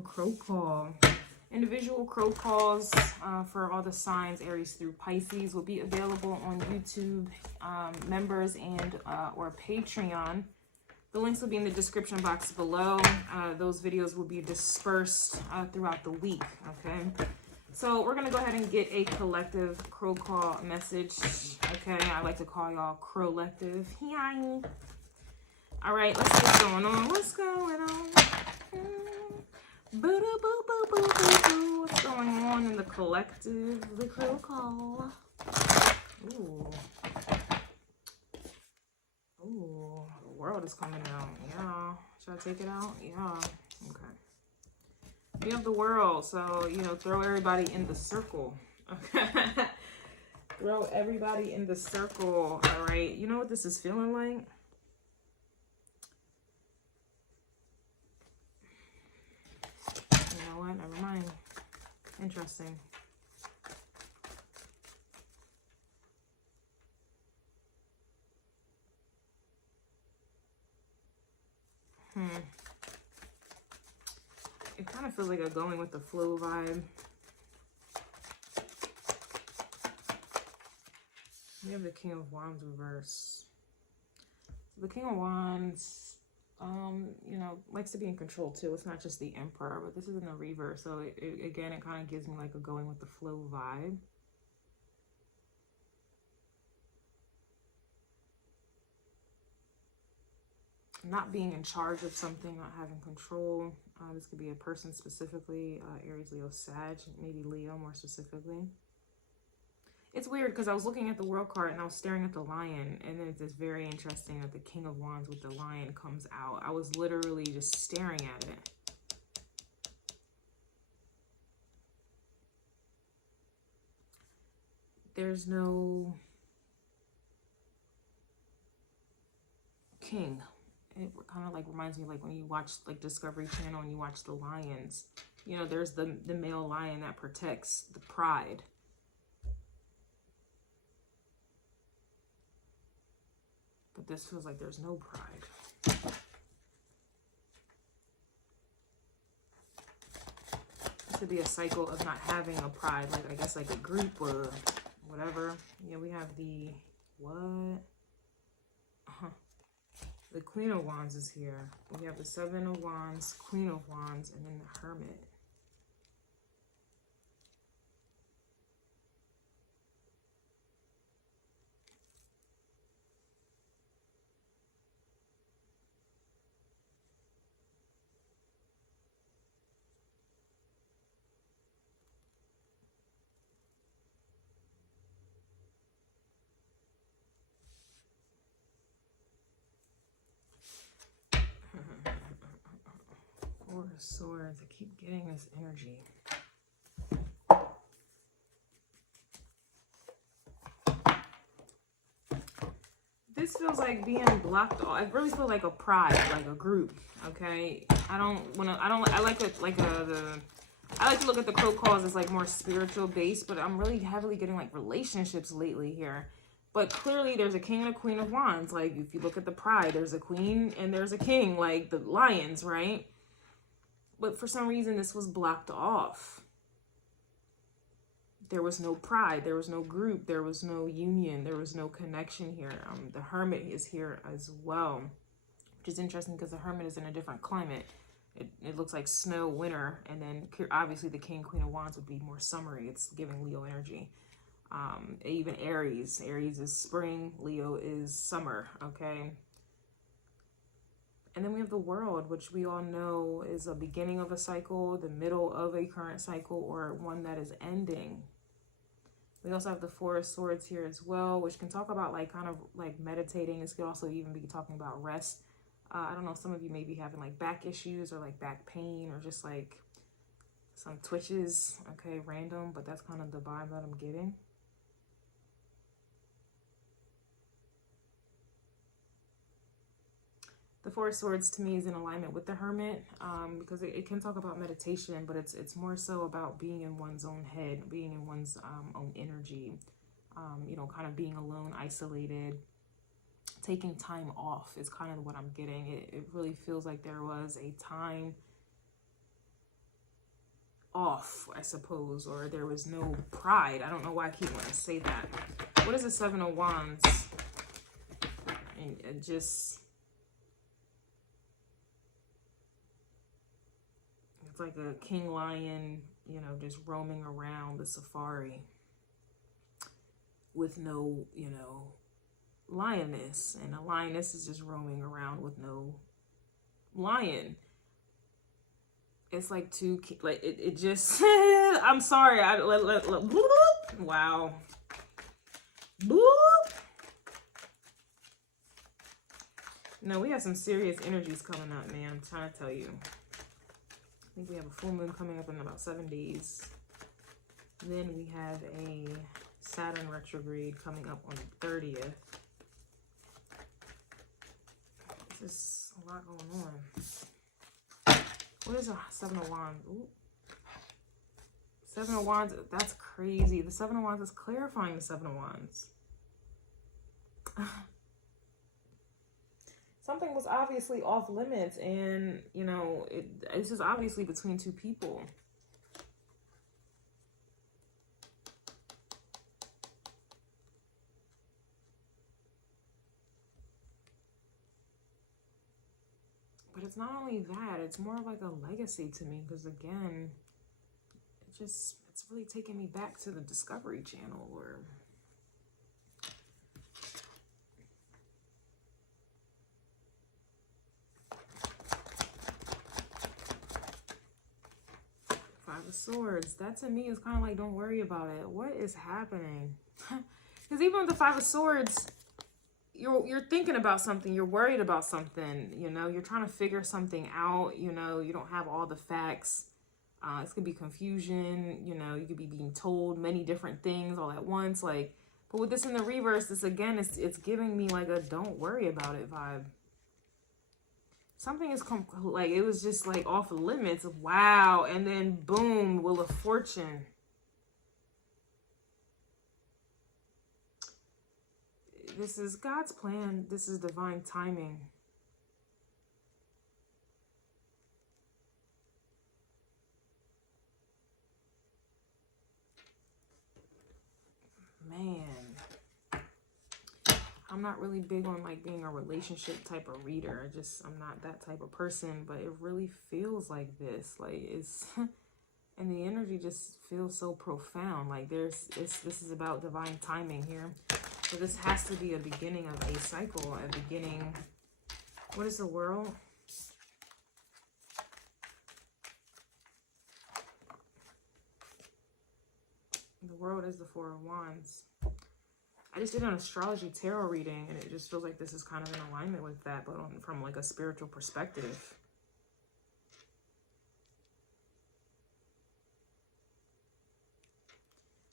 a crow call. Individual crow calls for all the signs Aries through Pisces will be available on YouTube members and or Patreon. The links will be in the description box below. Those videos will be dispersed throughout the week, okay? So we're going to go ahead and get a collective crow call message, okay? I like to call y'all Crowlective. All right, let's see what's going on. What's going on? Boo-doo-boo-boo-boo-boo-boo. What's going on in the collective, the crow call? Ooh. Ooh, the world is coming out. Yeah. Should I take it out? Yeah. Okay. We have the world, so, you know, throw everybody in the circle. Okay. Throw everybody in the circle. All right. You know what this is feeling like? You know what? Never mind. Interesting. It kind of feels like a going with the flow vibe. We have the King of Wands reverse. The King of Wands, you know, likes to be in control too. It's not just the Emperor, but this is in the reverse. So again, it kind of gives me like a going with the flow vibe. Not being in charge of something, not having control. This could be a person specifically, Aries, Leo, Sag, maybe Leo more specifically. It's weird because I was looking at the world card and I was staring at the lion, and then it's very interesting that the King of Wands with the lion comes out. I was literally just staring at it. There's no king. It kind of like reminds me like when you watch like Discovery Channel and you watch the lions, you know, there's the male lion that protects the pride. But this feels like there's no pride. This could be a cycle of not having a pride, like I guess like a group or whatever. Yeah, we have the what? The Queen of Wands is here. We have the Seven of Wands, Queen of Wands, and then the Hermit. Four of Swords. I keep getting this energy. This feels like being blocked off. I really feel like a pride, like a group. Okay, I like to look at the crow calls as like more spiritual based, but I'm really heavily getting like relationships lately here. But clearly there's a king and a queen of wands. Like if you look at the pride, there's a queen and there's a king, like the lions, right? But for some reason this was blocked off. There was no pride, there was no group, there was no union, there was no connection here. The Hermit is here as well, which is interesting because the Hermit is in a different climate. It looks like snow, winter, and then obviously the King, Queen of Wands would be more summery. It's giving Leo energy. Even Aries. Aries is spring, Leo is summer, okay? And then we have the World, which we all know is a beginning of a cycle, the middle of a current cycle, or one that is ending. We also have the Four of Swords here as well, which can talk about like kind of like meditating. This could also even be talking about rest. I don't know, some of you may be having like back issues or like back pain or just like some twitches, okay, random, but that's kind of the vibe that I'm getting. The Four of Swords to me is in alignment with the Hermit, because it can talk about meditation, but it's more so about being in one's own head, being in one's own energy, you know, kind of being alone, isolated, taking time off is kind of what I'm getting. It really feels like there was a time off, I suppose, or there was no pride. I don't know why I keep wanting to say that. What is the Seven of Wands? And it just, it's like a king lion, you know, just roaming around the safari with no, you know, lioness. And a lioness is just roaming around with no lion. It's like two, like it just, I'm sorry. Wow. Boop. No, we have some serious energies coming up, man. I'm trying to tell you. I think we have a full moon coming up in about 7 days. Then we have a Saturn retrograde coming up on the 30th. There's a lot going on. What is a Seven of Wands? Ooh. Seven of Wands, that's crazy. The Seven of Wands is clarifying the Seven of Wands. Something was obviously off limits, and, you know, this is obviously between two people. But it's not only that, it's more of like a legacy to me, because again, it's really taking me back to the Discovery Channel, or Five of Swords. That to me is kind of like, don't worry about it. What is happening? Because even with the Five of Swords, you're thinking about something, you're worried about something, you know, you're trying to figure something out, you know, you don't have all the facts. It's gonna be confusion, you know, you could be being told many different things all at once, like, but with this in the reverse, this again, it's giving me like a don't worry about it vibe. Something is like, it was just like off limits. Wow. And then boom, Wheel of Fortune. This is God's plan. This is divine timing. Man, I'm not really big on like being a relationship type of reader. I'm not that type of person, but it really feels like this. Like it's, and the energy just feels so profound. Like this is about divine timing here. So this has to be a beginning of a cycle, a beginning. What is the World? The World is the Four of Wands. I just did an astrology tarot reading, and it just feels like this is kind of in alignment with that, but from like a spiritual perspective.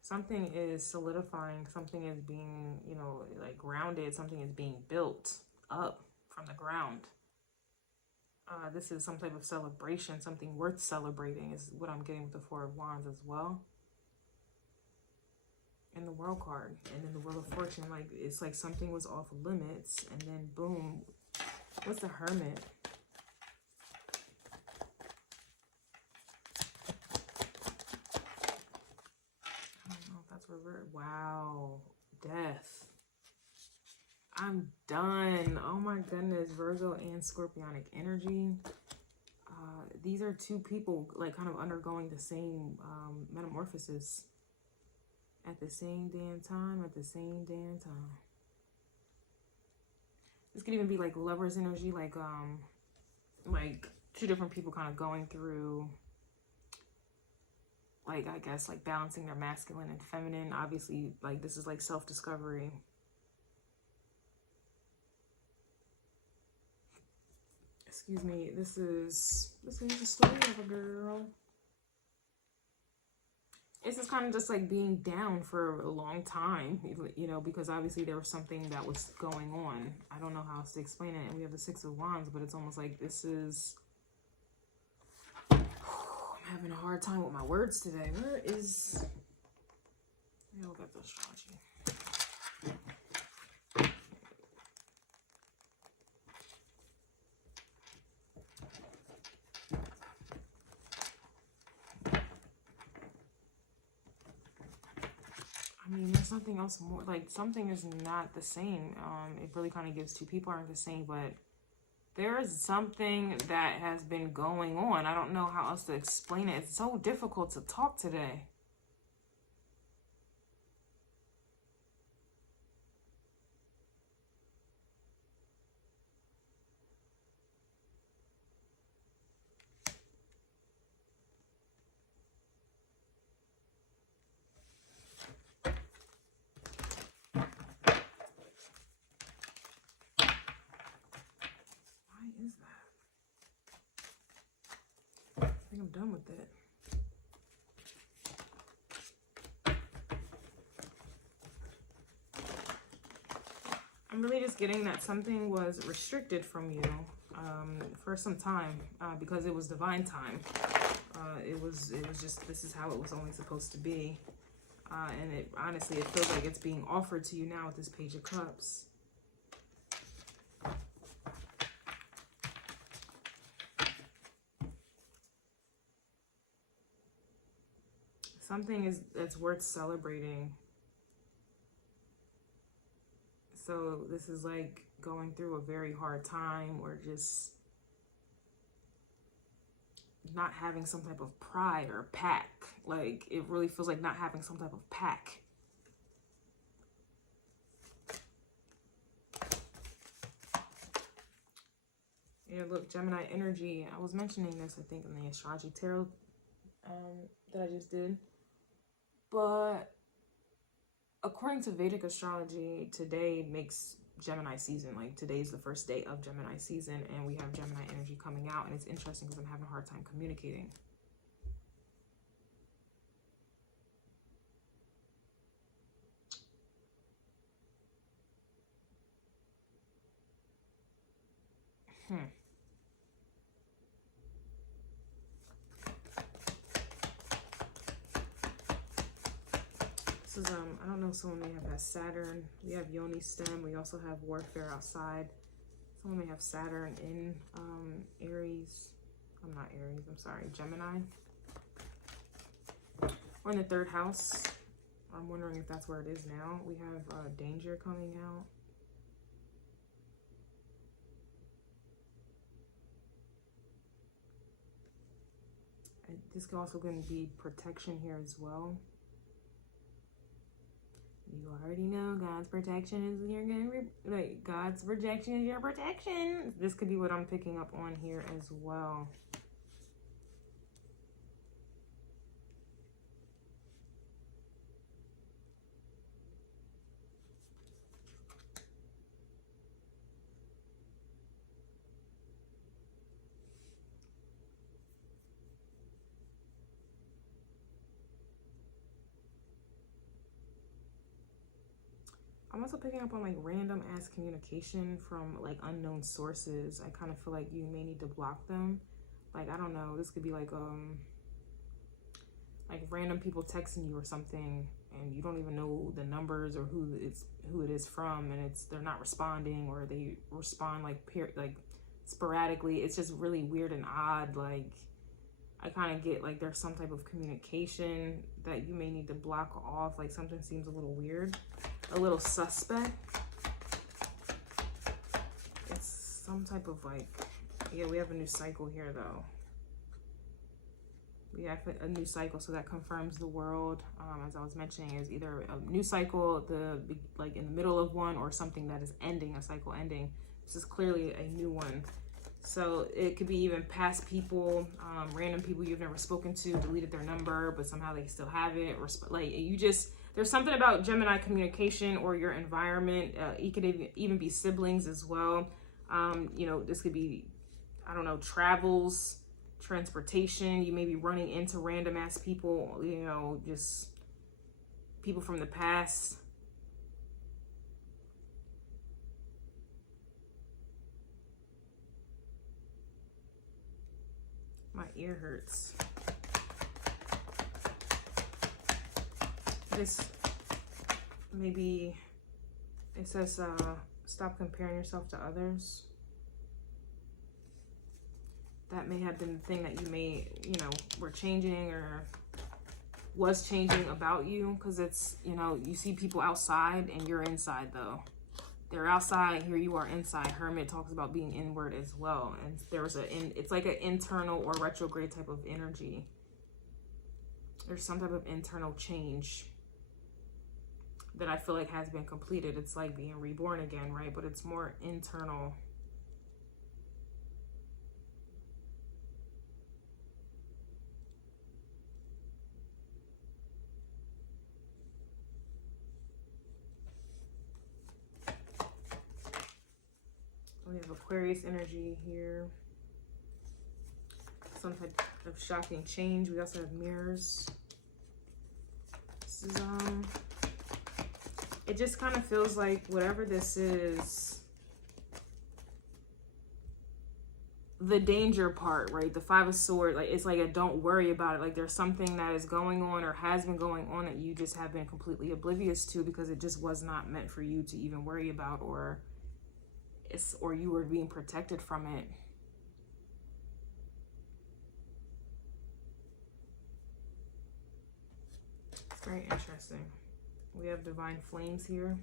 Something is solidifying, something is being, you know, like grounded, something is being built up from the ground. This is some type of celebration, something worth celebrating is what I'm getting with the Four of Wands as well. And the World card, and then the Wheel of Fortune, like it's like something was off limits, and then boom. What's the Hermit? I don't know if that's reversed. Wow. Death. I'm done. Oh my goodness. Virgo and Scorpionic energy. These are two people like kind of undergoing the same metamorphosis at the same damn time, at the same damn time. This could even be like Lover's energy, like two different people kind of going through, like, I guess, like balancing their masculine and feminine. Obviously, like this is like self-discovery. Excuse me, this is the story of a girl. This is kind of just like being down for a long time, you know, because obviously there was something that was going on. I don't know how else to explain it. And we have the Six of Wands, but it's almost like this is... I'm having a hard time with my words today. Where is... Let me look at the astrology. there's nothing else more, like something is not the same. It really kind of gives two people aren't the same, but there is something that has been going on. I don't know how else to explain it. It's so difficult to talk today. Is that? I think I'm done with it. I'm really just getting that something was restricted from you for some time because it was divine time. It was just, this is how it was only supposed to be. And it honestly, it feels like it's being offered to you now with this Page of Cups. Something that's worth celebrating. So this is like going through a very hard time, or just not having some type of pride or pack. Like it really feels like not having some type of pack. Yeah, look, Gemini energy. I was mentioning this, I think, in the astrology tarot that I just did. But according to Vedic astrology, today makes Gemini season. Like today's the first day of Gemini season, and we have Gemini energy coming out, and it's interesting because I'm having a hard time communicating. This is, I don't know, someone may have that Saturn. We have Yoni stem. We also have warfare outside. Someone may have Saturn in Aries. I'm not Aries, I'm sorry, Gemini. Or in the 3rd house. I'm wondering if that's where it is now. We have danger coming out. And this is also going to be protection here as well. You already know God's protection is your like God's protection is your protection. This could be what I'm picking up on here as well. I'm also picking up on like random ass communication from like unknown sources. I kind of feel like you may need to block them. Like, I don't know, this could be like random people texting you or something, and you don't even know the numbers or who it is from, and they're not responding, or they respond like sporadically. It's just really weird and odd. Like, I kind of get like there's some type of communication that you may need to block off. Like something seems a little weird, a little suspect. It's some type of like, yeah, we have a new cycle here though. We have a new cycle, so that confirms the world, as I was mentioning, is either a new cycle, like in the middle of one, or something that is ending, a cycle ending. This is clearly a new one. So it could be even past people, random people you've never spoken to, deleted their number, but somehow they still have it. Or like there's something about Gemini communication or your environment. It could even be siblings as well. You know, this could be, I don't know, travels, transportation. You may be running into random ass people, you know, just people from the past. My ear hurts. This maybe, it says stop comparing yourself to others. That may have been the thing that you may, you know, were changing or was changing about you, because it's, you know, you see people outside and you're inside though. They're outside, here you are inside. Hermit talks about being inward as well. And there was it's like an internal or retrograde type of energy. There's some type of internal change that I feel like has been completed. It's like being reborn again, right? But it's more internal. We have Aquarius energy here. Some type of shocking change. We also have mirrors. This is, it just kind of feels like whatever this is, the danger part, right? The Five of Swords, like it's like a don't worry about it. Like there's something that is going on or has been going on that you just have been completely oblivious to because it just was not meant for you to even worry about, or you were being protected from it. It's very interesting. We have Divine Flames here. And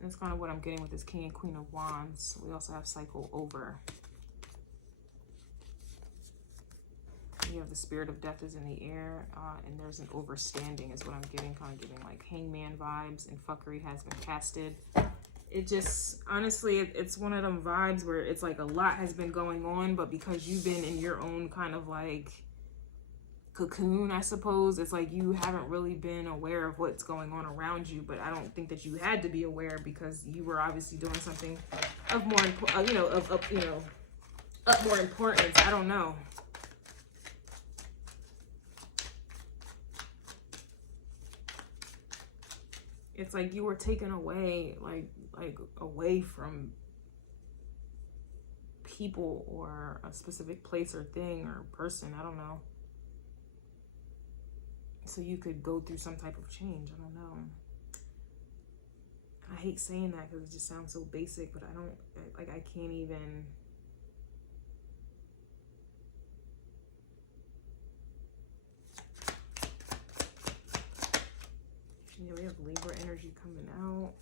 that's kind of what I'm getting with this King and Queen of Wands. We also have Cycle Over. You have the Spirit of Death is in the air, and there's an overstanding is what I'm getting, kind of giving like Hangman vibes, and fuckery has been casted. It just, honestly, it's one of them vibes where it's like a lot has been going on, but because you've been in your own kind of like cocoon, I suppose, it's like you haven't really been aware of what's going on around you. But I don't think that you had to be aware because you were obviously doing something of more, of more importance. I don't know. It's like you were taken away, like away from people or a specific place or thing or person, I don't know. So you could go through some type of change, I don't know. I hate saying that because it just sounds so basic, but I can't even. Yeah, we have Libra energy coming out.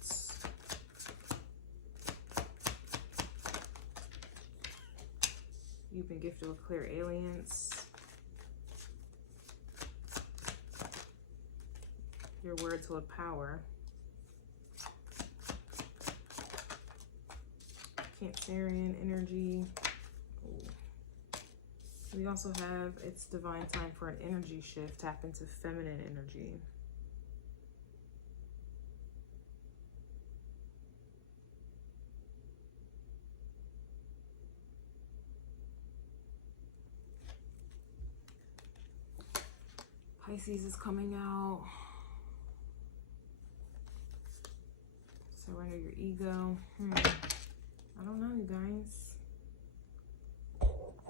You've been gifted with clairalience. Your words hold power. Cancerian energy. Ooh. We also have, it's divine time for an energy shift. Tap into feminine energy. Pisces is coming out. Surrender your ego. I don't know, you guys.